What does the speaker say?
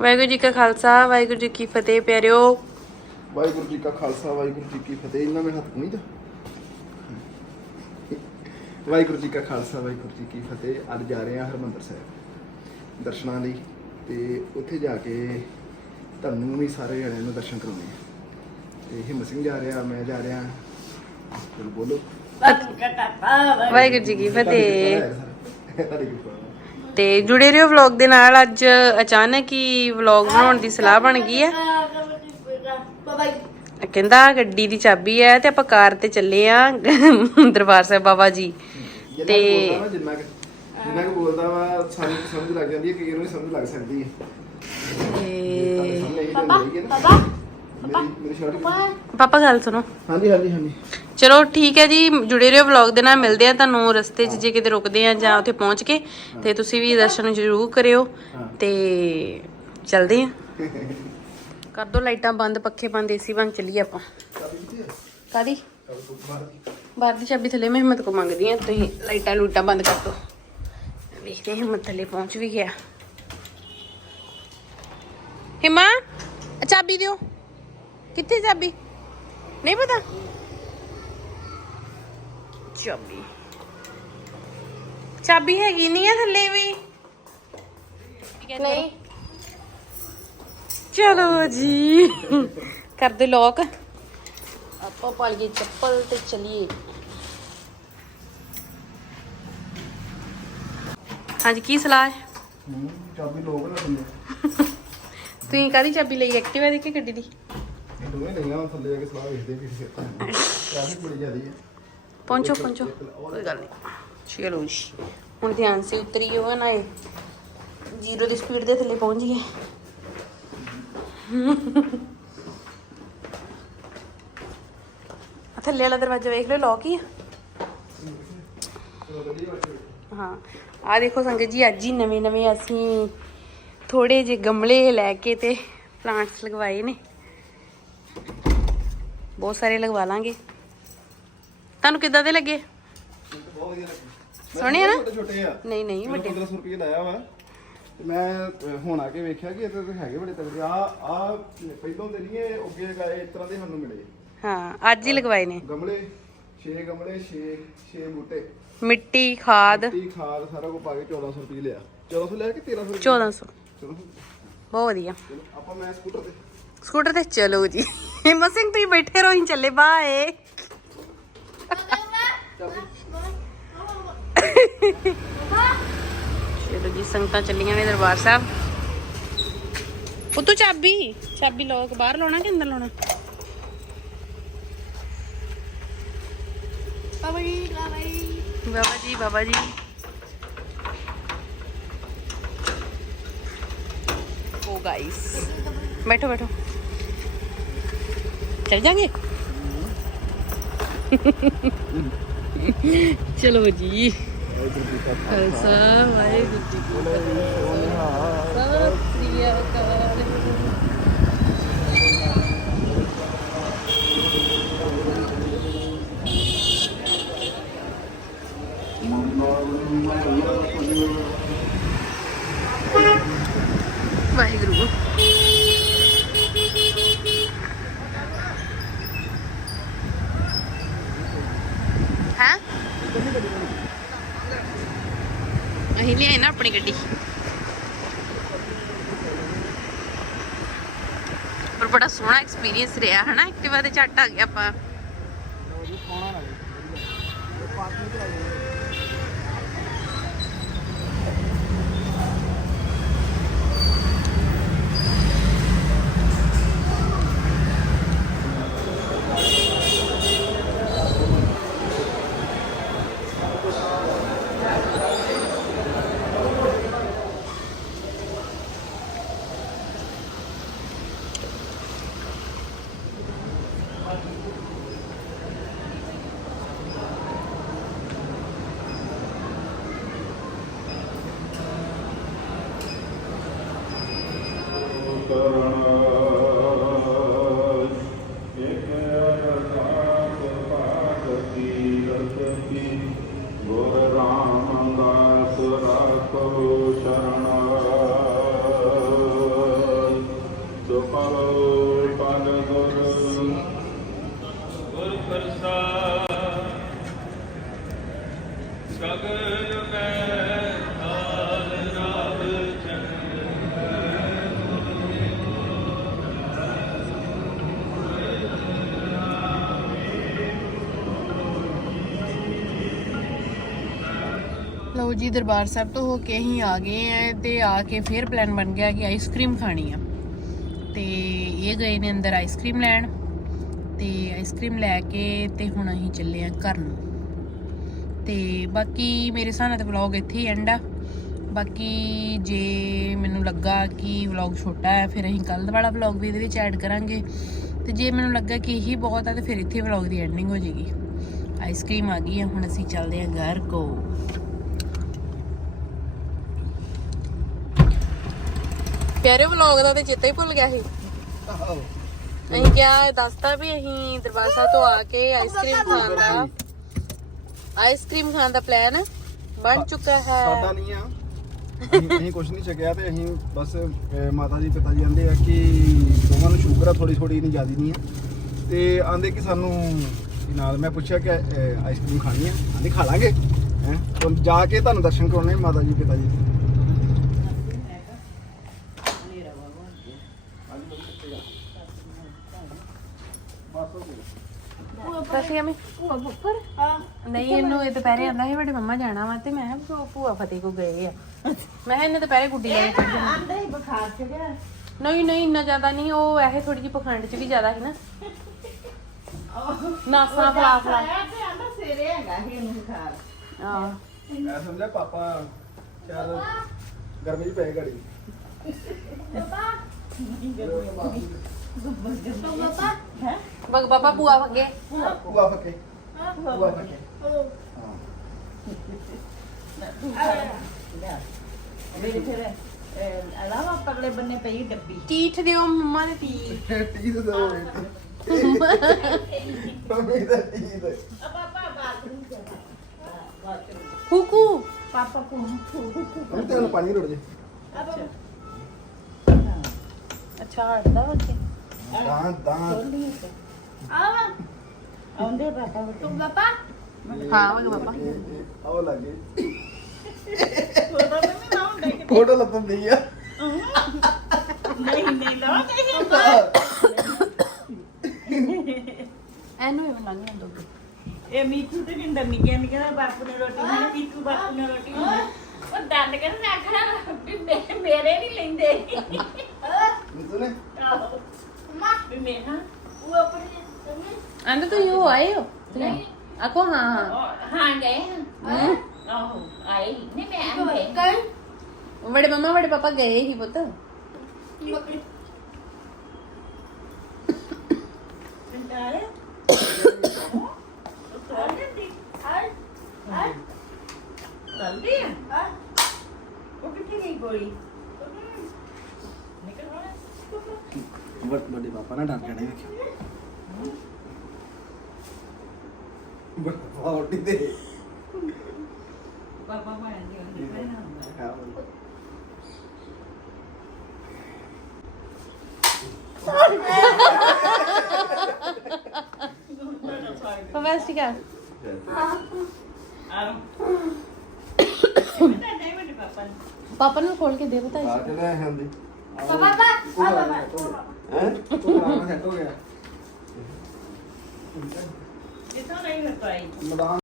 ਵਾਹਿਗੁਰੂ ਜੀ ਕਾ ਖਾਲਸਾ ਵਾਹਿਗੁਰੂ ਜੀ ਕੀ ਫਤਿਹ ਪਿਆਰਿਓ। ਵਾਹਿਗੁਰੂ ਜੀ ਕਾ ਖਾਲਸਾ ਵਾਹਿਗੁਰੂ ਜੀ ਕੀ ਫਤਿਹ। ਇਹਨਾਂ ਨੇ ਹੱਥ ਨਹੀਂ ਤਾਂ। ਵਾਹਿਗੁਰੂ ਜੀ ਕਾ ਖਾਲਸਾ ਵਾਹਿਗੁਰੂ ਜੀ ਕੀ ਫਤਿਹ। ਅੱਜ ਜਾ ਰਹੇ ਹਾਂ ਹਰਮੰਦਰ ਸਾਹਿਬ ਦਰਸ਼ਨਾਂ ਲਈ ਤੇ ਉੱਥੇ ਜਾ ਕੇ ਤੁਹਾਨੂੰ ਵੀ ਸਾਰੇ ਜਣਿਆਂ ਨੂੰ ਦਰਸ਼ਨ ਕਰਾਉਣੇ ਆ ਤੇ ਹਿੰਮਤ ਸਿੰਘ ਜਾ ਰਿਹਾ ਮੈਂ ਜਾ ਰਿਹਾ। ਚਲੋ ਬੋਲੋ। ਵਾਹਿਗੁਰੂ ਜੀ ਕੀ ਫਤਿਹ। ਤੁਹਾਡੀ ਕਿਰਪਾ। ਤੇ ਜੁੜੇ ਰਹੋ ਵਲੌਗ ਦੇ ਨਾਲ। ਅੱਜ ਅਚਾਨਕ ਹੀ ਵਲੌਗ ਬਣਾਉਣ ਦੀ ਸਲਾਹ ਬਣ ਗਈ ਹੈ। ਕਹਿੰਦਾ ਗੱਡੀ ਦੀ ਚਾਬੀ ਹੈ ਤੇ ਆਪਾਂ ਕਾਰ ਤੇ ਚੱਲੇ ਆ ਦਰਬਾਰ ਸਾਹਿਬ ਬਾਬਾ ਜੀ। ਤੇ- ਜਿੰਨਾ ਕੁ- ਬੋਲਦਾ ਵਾ ਸਾਨੂੰ ਸਮਝ ਲੱਗ ਜਾਂਦੀ ਹੈ ਕਿ ਇਹਨੂੰ ਸਮਝ ਲੱਗ ਸਕਦੀ ਹੈ। ਤੇ ਪਾਪਾ ਪਾਪਾ ਮੇਰੀ ਮੇਰੀ ਸ਼ਾਰਟ ਪਾਪਾ ਗੱਲ ਸੁਣੋ। ਹਾਂਜੀ ਹਾਂਜੀ ਹਾਂਜੀ। ਚਲੋ ਠੀਕ ਹੈ ਜੀ ਜੁੜੇ ਰਹੋ ਵਲੌਗ ਦੇ ਨਾਲ ਮਿਲਦੇ ਆ ਤੁਹਾਨੂੰ ਰਸਤੇ 'ਚ ਜੇ ਕਿਤੇ ਰੁਕਦੇ ਆ ਜਾਂ ਉੱਥੇ ਪਹੁੰਚ ਕੇ ਤੇ ਤੁਸੀਂ ਵੀ ਦਰਸ਼ਨ ਜ਼ਰੂਰ ਕਰਿਓ ਤੇ ਚੱਲਦੇ ਆ ਕਰ ਦੋ ਲਾਈਟਾਂ ਬੰਦ ਪੱਖੇ ਬੰਦ ਏਸੀ ਬੰਦ ਚੱਲੀਏ ਆਪਾਂ। ਕਾਦੀ ਬਾਹਰ ਦੀ ਚਾਬੀ ਥੱਲੇ ਮੈਂ ਹਿੰਮਤ ਕੋ ਮੰਗਦੀ ਆ ਤੁਸੀਂ ਲਾਈਟਾਂ ਲੂਟਾਂ ਬੰਦ ਕਰ ਦੋ। ਵੇਖਦੇ ਹਿੰਮਤ ਥੱਲੇ ਪਹੁੰਚ ਵੀ ਗਿਆ। ਹਿਮਾ ਚਾਬੀ ਦਿਓ। ਕਿੱਥੇ ਚਾਬੀ? ਨਹੀਂ ਪਤਾ? ਚਾਬੀ। ਚਾਬੀ ਹੈਗੀ ਨਹੀਂ ਆ ਥੱਲੇ ਵੀ। ਨਹੀਂ। ਚਲੋ ਜੀ। ਕਰ ਦੇ ਲੋਕ। ਆਪਾਂ ਪਾ ਲਈਏ ਚੱਪਲ ਤੇ ਚਲੀਏ। ਹਾਂਜੀ ਕੀ ਸਲਾਹ ਹੈ? ਚਾਬੀ ਲੋਕ ਨਾ ਦਿੰਦੇ ਤੁਸੀਂ ਕਾਦੀ ਚਾਬੀ ਲਈ ਐਕਟਿਵਾ ਦੀ ਕਿ ਗੱਡੀ ਦੀ? ਦੋਵੇਂ ਲਈਆਂ ਹੁਣ ਥੱਲੇ ਜਾ ਕੇ ਸਲਾਹ ਵੇਖਦੇ ਵੀ ਫਿਰ ਟ੍ਰੈਫਿਕ ਬੜੀ ਜ਼ਿਆਦੀ ਹੈ ਪਹੁੰਚੋ ਪਹੁੰਚੋ। ਕੋਈ ਗੱਲ ਨਹੀਂ। ਚਲੋ ਜੀ। ਹੁਣ ਧਿਆਨ ਸੇ ਉਤਰੀ ਹੋ ਨਾ ਇਹ। ਜ਼ੀਰੋ ਦੀ ਸਪੀਡ ਦੇ ਥੱਲੇ ਪਹੁੰਚ ਗਏ। ਆਹ ਥੱਲੇ ਵਾਲਾ ਦਰਵਾਜ਼ਾ ਵੇਖ ਲਓ ਲੌਕ ਹੀ ਆ। ਹਾਂ। ਆ ਦੇਖੋ ਸੰਗਤ ਜੀ, ਅੱਜ ਹੀ ਨਵੇਂ ਨਵੇਂ ਅਸੀਂ ਥੋੜੇ ਜਿਹੇ ਗਮਲੇ ਲੈ ਕੇ ਤੇ ਪਲਾਂਟਸ ਲਗਵਾਏ ਨੇ। ਬਹੁਤ ਸਾਰੇ ਲਗਵਾ ਲਾਂਗੇ। ਤੁਹਾਨੂੰ ਕਿੱਦਾਂ ਦੇ ਲੱਗੇ? ਬਹੁਤ ਵਧੀਆ ਲੱਗੀ ਸੋਹਣੇ ਆ ਨਾ? ਛੋਟੇ ਛੋਟੇ ਆ ਨਹੀਂ ਨਹੀਂ ਵੱਡੇ। 1500 ਰੁਪਏ ਲਾਇਆ ਵਾ। ਮੈਂ ਹੁਣ ਆ ਕੇ ਵੇਖਿਆ ਕਿ ਇਹ ਤਾਂ ਹੈਗੇ ਬੜੇ ਤਗੜੇ। ਆ ਆ ਪਹਿਲੋਂ ਤੇ ਨਹੀਂ ਇਹ ਅੱਗੇ ਗਏ ਇਸ ਤਰ੍ਹਾਂ ਦੇ ਸਾਨੂੰ ਮਿਲੇ। ਹਾਂ ਅੱਜ ਹੀ ਲਗਵਾਏ ਨੇ। ਗਮਲੇ 6 ਗਮਲੇ 6 6 ਬੂਟੇ। ਮਿੱਟੀ ਖਾਦ। ਟੀ ਖਾਦ ਸਾਰਾ ਕੁਝ ਪਾ ਕੇ 1400 ਰੁਪਏ ਲਿਆ। 1400 ਲਿਆ ਕਿ 1300 ਰੁਪਏ? 1400 ਚਲੋ। ਬਹੁਤ ਵਧੀਆ। ਆਪਾਂ ਮੈਂ ਸਕੂਟਰ ਤੇ ਸਕੂਟਰ ਤੇ ਚਲੋ ਜੀ ਹਿੰਮਤ ਸਿੰਘ ਤੁਸੀਂ ਬੈਠੇ ਰਹੋ ਹੀ ਚੱਲੇ ਬਾਏ ਚਲੋ ਜੀ ਸੰਗਤਾਂ ਚੱਲੀਆਂ ਨੇ ਦਰਬਾਰ ਸਾਹਿਬ ਪੁੱਤੂ ਚਾਬੀ ਚਾਬੀ ਲੋਕ ਬਾਹਰ ਲਾਉਣਾ ਕਿ ਅੰਦਰ ਲਾਉਣਾ ਬਾਬਾ ਜੀ ਬਾਬਾ ਜੀ ਓ ਗਾਇਸ ਬੈਠੋ ਬੈਠੋ। ਚੱਲ ਜਾਗੇ? ਚਲੋ ਜੀ। ਖਾਲਸਾ ਵਾਹਿਗੁਰੂ ਜੀ ਕੀ ਫਤਿਹ। ਸ੍ਰੀ ਅਕਾਲ ਵਾਹਿਗੁਰੂ ਹੈ ਅਸੀਂ ਲਿਆਏ ਨਾ ਆਪਣੀ ਗੱਡੀ? ਪਰ ਬੜਾ ਸੋਹਣਾ ਐਕਸਪੀਰੀਅੰਸ ਰਿਹਾ, ਹਨਾ? ਐਕਟਿਵਾ ਤੇ ਝੱਟ ਆ ਗਿਆ ਆਪਾਂ। ਵਾਹਿਗੁਰੂ Господи, гора ਲਓ ਜੀ, ਦਰਬਾਰ ਸਾਹਿਬ ਤੋਂ ਹੋ ਕੇ ਅਸੀਂ ਆ ਗਏ ਆ ਤੇ ਆ ਕੇ ਫਿਰ ਪਲਾਨ ਬਣ ਗਿਆ ਕਿ ਆਈਸਕ੍ਰੀਮ ਖਾਣੀ ਆ। ਤੇ ਇਹ ਗਏ ਨੇ ਅੰਦਰ ਆਈਸਕ੍ਰੀਮ ਲੈਣ। ਤੇ ਆਈਸਕ੍ਰੀਮ ਲੈ ਕੇ ਤੇ ਹੁਣ ਅਸੀਂ ਚੱਲੇ ਆ ਘਰ ਨੂੰ। ਤੇ ਬਾਕੀ ਮੇਰੇ ਹਿਸਾਬ ਨਾਲ ਤਾਂ ਵਲੌਗ ਇੱਥੇ ਹੀ ਐਂਡ ਆ। ਬਾਕੀ ਜੇ ਮੈਨੂੰ ਲੱਗਾ ਕਿ ਵਲੌਗ ਛੋਟਾ ਹੈ ਫਿਰ ਅਸੀਂ ਕੱਲ ਵਾਲਾ ਵਲੌਗ ਵੀ ਇਹਦੇ ਵਿੱਚ ਐਡ ਕਰਾਂਗੇ। ਤੇ ਜੇ ਮੈਨੂੰ ਲੱਗਾ ਕਿ ਇਹੀ ਬਹੁਤ ਆ, ਤੇ ਫਿਰ ਇੱਥੇ ਵਲੌਗ ਦੀ ਐਂਡਿੰਗ ਹੋ ਜਾਏਗੀ। ਆਈਸਕ੍ਰੀਮ ਆ ਗਈ ਆ, ਹੁਣ ਅਸੀਂ ਚੱਲਦੇ ਹਾਂ ਘਰ ਕੋ। ਪਿਆਰੇ ਵਲੌਗ ਦਾ ਤੇ ਚੇਤਾ ਹੀ ਭੁੱਲ ਗਿਆ ਸੀ। ਅਸੀਂ ਕਿਹਾ ਦੱਸਤਾ ਵੀ ਅਸੀਂ ਦਰਬਾਰ ਸਾਹਿਬ ਤੋਂ ਆ ਕੇ ਆਈਸਕ੍ਰੀਮ ਖਾਣ ਦਾ। ਆਈਸਕ੍ਰੀਮ ਖਾਣ ਦਾ ਪਲਾਨ ਬਣ ਚੁੱਕਾ ਹੈ। ਸਾਡਾ ਨਹੀਂ ਆ। ਅਸੀਂ ਕੁਝ ਨਹੀਂ ਚੱਕਿਆ ਤੇ ਅਸੀਂ ਬਸ ਮਾਤਾ ਜੀ ਪਿਤਾ ਜੀ ਕਹਿੰਦੇ ਆ ਕਿ ਦੋਵਾਂ ਨੂੰ ਸ਼ੂਗਰ ਆ ਥੋੜੀ ਥੋੜੀ ਨਹੀਂ ਜ਼ਿਆਦੀ ਨਹੀਂ ਆ। ਤੇ ਆਂਦੇ ਕਿ ਸਾਨੂੰ ਨਾਲ ਮੈਂ ਪੁੱਛਿਆ ਕਿ ਆਈਸਕ੍ਰੀਮ ਖਾਣੀ ਆ? ਆਂਦੇ ਖਾ ਲਾਂਗੇ। ਹੈ? ਜਾ ਕੇ ਤੁਹਾਨੂੰ ਦਰਸ਼ਨ ਕਰਾਉਣੇ ਮਾਤਾ ਜੀ ਪਿਤਾ ਜੀ। ਦੇ। ਭੂਆ ਬੁੱਫਰ ਨਹੀਂ ਇਹਨੂੰ ਇਹ ਦੁਪਹਿਰੇ ਆਂਦਾ ਸੀ ਬੜੇ ਮੰਮਾ ਜਾਣਾ ਵਾ ਤੇ ਮੈਂ ਕਿਹਾ ਭੂਆ- ਭੂਆ ਫਤਿਹ ਕੋ ਗਏ ਆ। ਮੈਂ ਕਿਹਾ ਇਹਨੇ ਦੁਪਹਿਰੇ ਗੁੱਡੀ ਲੈ ਕੇ ਜਾਣਾ। ਆਂਦੇ ਹੀ ਬੁਖਾਰ ਚੜਿਆ ਨਹੀਂ ਨਹੀਂ ਇੰਨਾ ਜ਼ਿਆਦਾ ਨਹੀਂ ਉਹ ਇਹ ਥੋੜੀ ਜਿਹੀ ਪਖੰਡ ਚ ਵੀ ਜ਼ਿਆਦਾ ਸੀ ਨਾ। ਨਾਸਾਂ ਫਲਾ ਫਲਾ। ਆਇਆ ਤੇ ਆਂਦਾ ਸਵੇਰੇ ਹੈਗਾ ਸੀ ਇਹਨੂੰ ਬੁਖਾਰ। ਆਹ। ਮੈਂ ਸਮਝਿਆ ਪਾਪਾ ਚੱਲ ਗਰਮੀ ਚ ਪਏ ਘੜੀ ਬਗ ਬਾਬਾ ਭੂਆ ਵਗੇ ਭੂਆ ਫੱਕੇ ਭੂਆ ਫੱਕੇ ਮੇਰੇ ਫਿਰ ਅਹ, ਅਲਾਵਾ ਪਰਲੇ ਬੰਨੇ ਪਈ ਡੱਬੀ ਟੀਠ ਦਿਓ ਮੰਮਾ ਦੇ ਟੀਠ ਟੀ ਦੇ ਦੋ ਮੰਮੀ ਦਾ ਟੀ ਦੇ ਪਾਪਾ ਹੁਕੂ ਪਾਪਾ ਕੋ ਹੁਣ ਤੇ ਪਾਣੀ ਰੁੜ ਜੇ ਅੱਛਾ ਹਟਦਾ ਵਗੇ ਦਾਂ ਦਾਂ। ਆਉਂਦੇ ਪਾਪਾ ਤੂੰ ਹਾਂ ਵਗੇ ਬਾਬਾ ਆਓ ਲੱਗੇ। ਵੀ ਫੋਟੋ ਲੱਤਨ ਦੀ ਆ। ਨਹੀਂ ਨਹੀਂ ਨਹੀਂ ਐਨੂੰ ਇਹ ਲੰਘ ਦੋ ਇਹ ਮੀਠੂ ਤੇ ਕਿੰਦਰ ਨਹੀਂ ਗਿਆ ਨਹੀਂ ਕਹਿੰਦਾ ਬਾਪੂ ਨੇ ਰੋਟੀ ਖਾਣੀ ਮੀਠੂ ਬਾਪੂ ਨੇ ਰੋਟੀ ਖਾਣੀ। ਉਹ ਦੰਦ ਕਹਿੰਦਾ ਮੈਂ ਆਖਣਾ ਵੀ ਮੇ- ਮੇਰੇ ਨਹੀਂ ਲੈਂਦੇ। ਮਿੱਤੂ ਨੇ? ਮੈਂ ਹਾਂ ਉਹ ਆਪਣੀ ਆਂਦੇ ਤੁਸੀਂ ਉਹ ਆਏ ਹੋ? ਤੁਸੀਂ ਆਖੋ ਹਾਂ ਹਾਂ। ਹਾਂ ਗਏ ਹਾਂ। ਆਹੋ ਆਏ ਹੀ। ਨਹੀਂ ਮੈਂ ਆ ਗਏ ਬੜੇ ਮੰਮਾ ਬੜੇ ਪਾਪਾ ਗਏ ਹੀ ਪੁੱਤ। ਆਏ ਜਲਦੀ ਆ। ਉਹ ਕਿੱਥੇ ਗਈ ਗੋਲੀ ਨਿਕਲ ਹੁਣ ਵੱਡ ਪਾਪਾ ਨਾਲ ਡਰ ਜਾਣੇ ਵੇਖਿਓ ਬਾਉਟੀ ਦੇ ਬਾਬਾ ਮਾਰਨ ਦੀ ਹੁੰਦੀ ਹੈ। ਨਾ ਹਾਂ। ਪਾਪਾ ਖੋਲ ਕੇ ਦੇ ਬਤਾ ਆ ਕੇ ਲੈ ਆਂਦੀ। ਪਾਪਾ ਪਾਪਾ ਸੈੱਟ ਹੋ ਮੈਦਾਨ